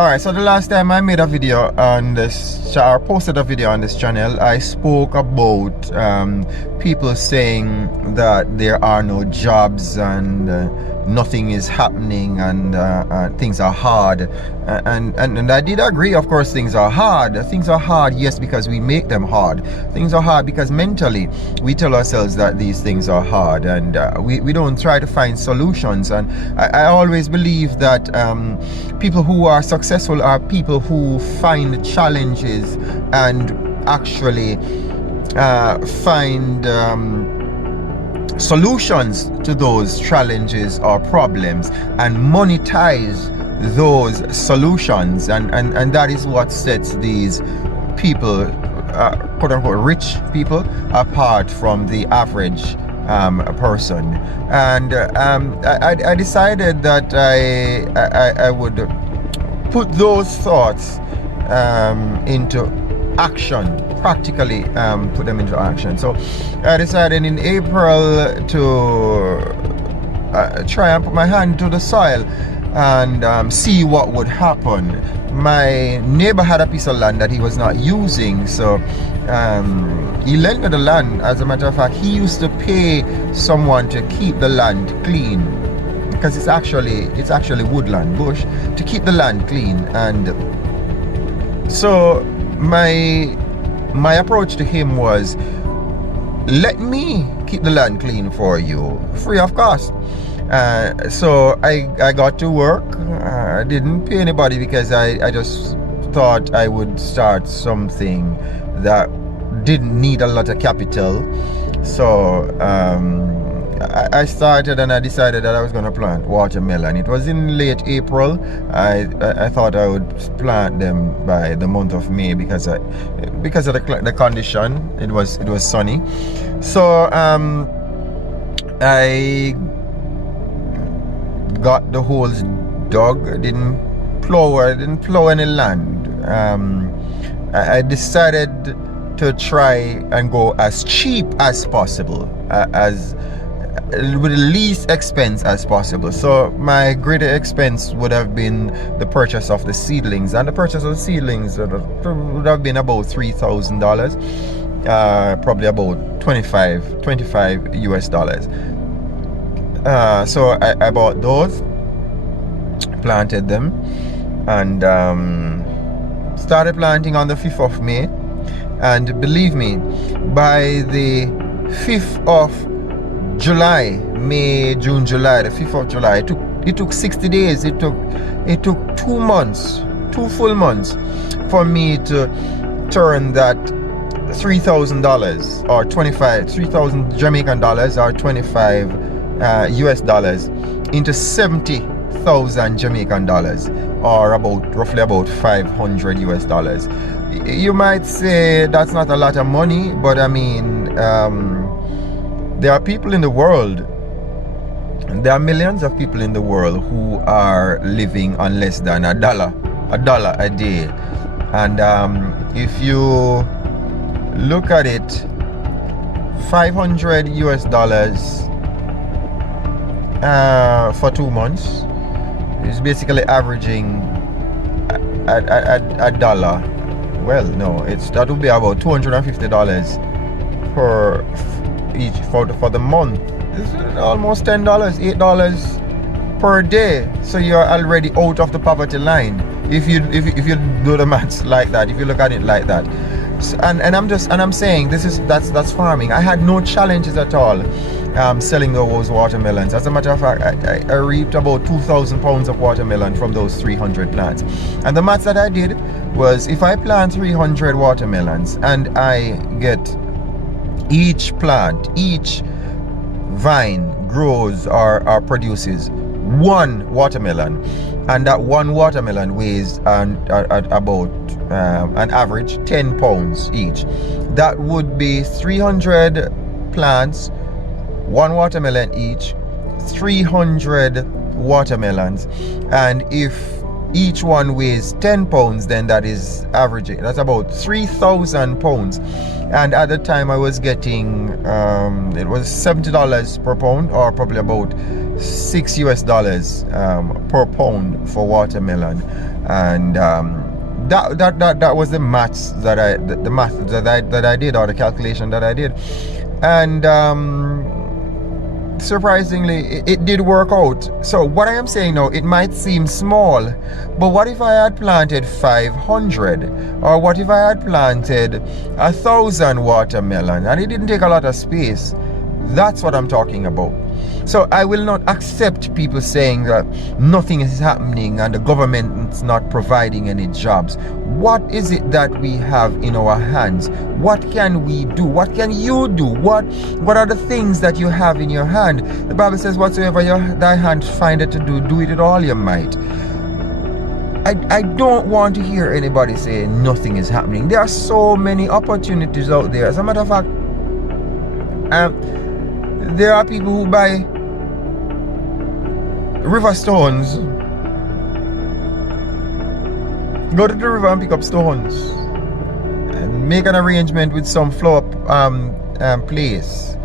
Alright, so the last time I made a video on this, or posted a video on this channel, I spoke about people saying that there are no jobs and nothing is happening and things are hard. And I did agree, of course, things are hard. Things are hard, yes, because we make them hard. Things are hard because mentally we tell ourselves that these things are hard, and we don't try to find solutions. And I always believe that people who are successful are people who find challenges and actually find solutions to those challenges or problems and monetize those solutions, and that is what sets these people, quote unquote rich people, apart from the average person. And I decided that I would put those thoughts into action, practically put them into action. So I decided in April to try and put my hand to the soil and see what would happen. My neighbor had a piece of land that he was not using, so he lent me the land. As a matter of fact, he used to pay someone to keep the land clean, because it's actually woodland, bush, to keep the land clean. And so my approach to him was, let me keep the land clean for you, free of cost. So I got to work. I didn't pay anybody because I just thought I would start something that didn't need a lot of capital. So I started, and I decided that I was going to plant watermelon. It was in late April. I thought I would plant them by the month of May because of the condition. It was sunny. So I got the holes dug. I didn't plow any land. I decided to try and go as cheap as possible, with the least expense as possible. So my greater expense would have been the purchase of the seedlings, and the purchase of the seedlings would have been about $3,000, probably about 25 US dollars. So I bought those, planted them, and started planting on the 5th of May. And believe me, by the 5th of July, May, June, July, the 5th of July, it took 60 days. It took 2 months, 2 full months, for me to turn that $3,000 or 3,000 Jamaican dollars or 25 US dollars into 70,000 Jamaican dollars, or roughly about 500 US dollars. You might say that's not a lot of money, but I mean, there are people in the world, there are millions of people in the world who are living on less than a dollar a day. And if you look at it, 500 US dollars for 2 months is basically averaging a dollar. Well, no, that would be about $250 for the month. It's almost $10, $8 per day. So you're already out of the poverty line if you do the maths like that, if you look at it like that. So, and I'm saying that's farming. I had no challenges at all selling those watermelons. As a matter of fact, I reaped about 2,000 pounds of watermelon from those 300 plants. And the maths that I did was, if I plant 300 watermelons and I get each vine grows or produces 1 watermelon, and that 1 watermelon weighs about an average 10 pounds each. That would be 300 plants, 1 watermelon each, 300 watermelons. And if each one weighs 10 pounds, then that is averaging, that's about 3,000 pounds. And at the time I was getting it was $70 per pound, or probably about $6 US per pound for watermelon. and that was the maths that the math that I did, or the calculation that I did, and surprisingly it did work out. So what I am saying now, it might seem small, but what if I had planted 500, or what if I had planted 1,000 watermelon and it didn't take a lot of space? That's what I'm talking about. So I will not accept people saying that nothing is happening and the government's not providing any jobs. What is it that we have in our hands? What can we do? What can you do? What are the things that you have in your hand? The Bible says, whatsoever thy hand findeth to do, do it with all your might. I don't want to hear anybody say nothing is happening. There are so many opportunities out there. As a matter of fact, there are people who buy river stones, go to the river and pick up stones and make an arrangement with some flower place.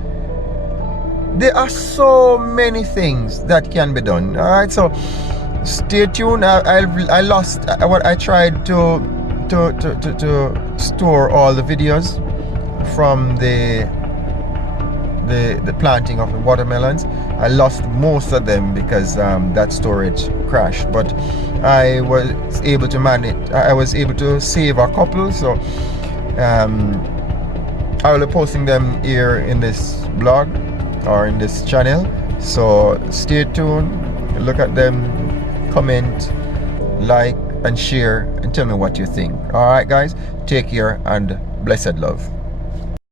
There are so many things that can be done. All right, so stay tuned. I tried to store all the videos from the planting of the watermelons. I lost most of them because that storage crashed, but I was able to manage. I was able to save a couple, so I will be posting them here in this blog or in this channel. So stay tuned, look at them, comment, like and share, and tell me what you think. All right guys, take care and blessed love.